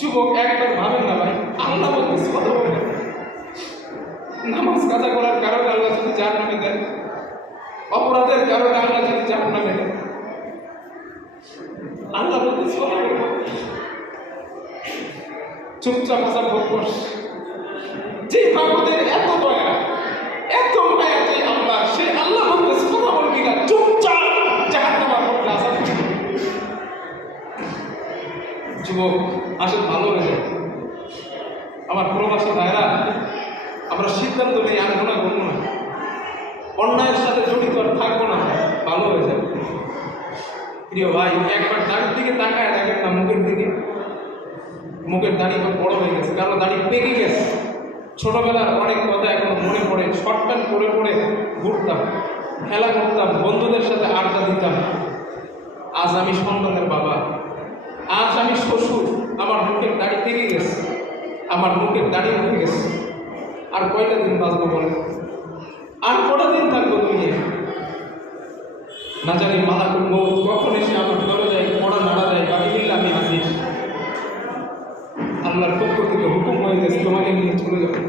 যুবক একবার ভাবেন না ভাই, আল্লাহ বলতেছে কথা বলবেন। নামাজ কাজা করার কারণে আল্লাহ যদি জাহান্নামে দেন, অপরাধের কারণে আল্লাহ যদি জাহান্নামে দেন, আল্লাহ বলতেছে কথা বলবেন। চুপচাপ আসার ভোগ করছে। যে মাহমুদের এত দয়া, এত মায়া, যে আল্লাহ, সে আল্লাহ বলতেছে কথা বলবি না, চুপচাপ জাহান্নামের মধ্যে আসা। যুবক আসলে ভালো হয়ে যায়। আমার প্রবাসী ভাইরা, আমরা সিদ্ধান্ত নেই আর গুনাহ করবো না, অন্যায়ের সাথে জড়িত আর থাকবো না, ভালো হয়ে যাবে। প্রিয় ভাই, একবার দাড়ির দিকে তাকায় দেখেন না, মুখের দিকে। মুখের দাড়ি বড় হয়ে গেছে, কারো দাড়ি পেকে গেছে। ছোটবেলার অনেক কথা এখন মনে পড়ে। শর্ট প্যান্ট পরে পরে ঘুরতাম, খেলা করতাম, বন্ধুদের সাথে আড্ডা দিতাম। আজ আমি সন্তানের বাবা, আজ আমি শ্বশুর, আমার মুখের দাড়ি পেকে গেছে, আমার মুখের দাড়ি উঠে গেছে। আর কয়টা দিন বাঁচবো বলে? আর কটা দিন থাকবো দুনিয়া? না জানি মালাকুল মউত কখন এসে আমার দরজায় পড়া নাড়া দেয়, বাড়ি গেলে আমি হাজির। আল্লাহর পক্ষ থেকে হুকুম হয়ে গেছে, তোমাকে নিয়ে চলে যাবে।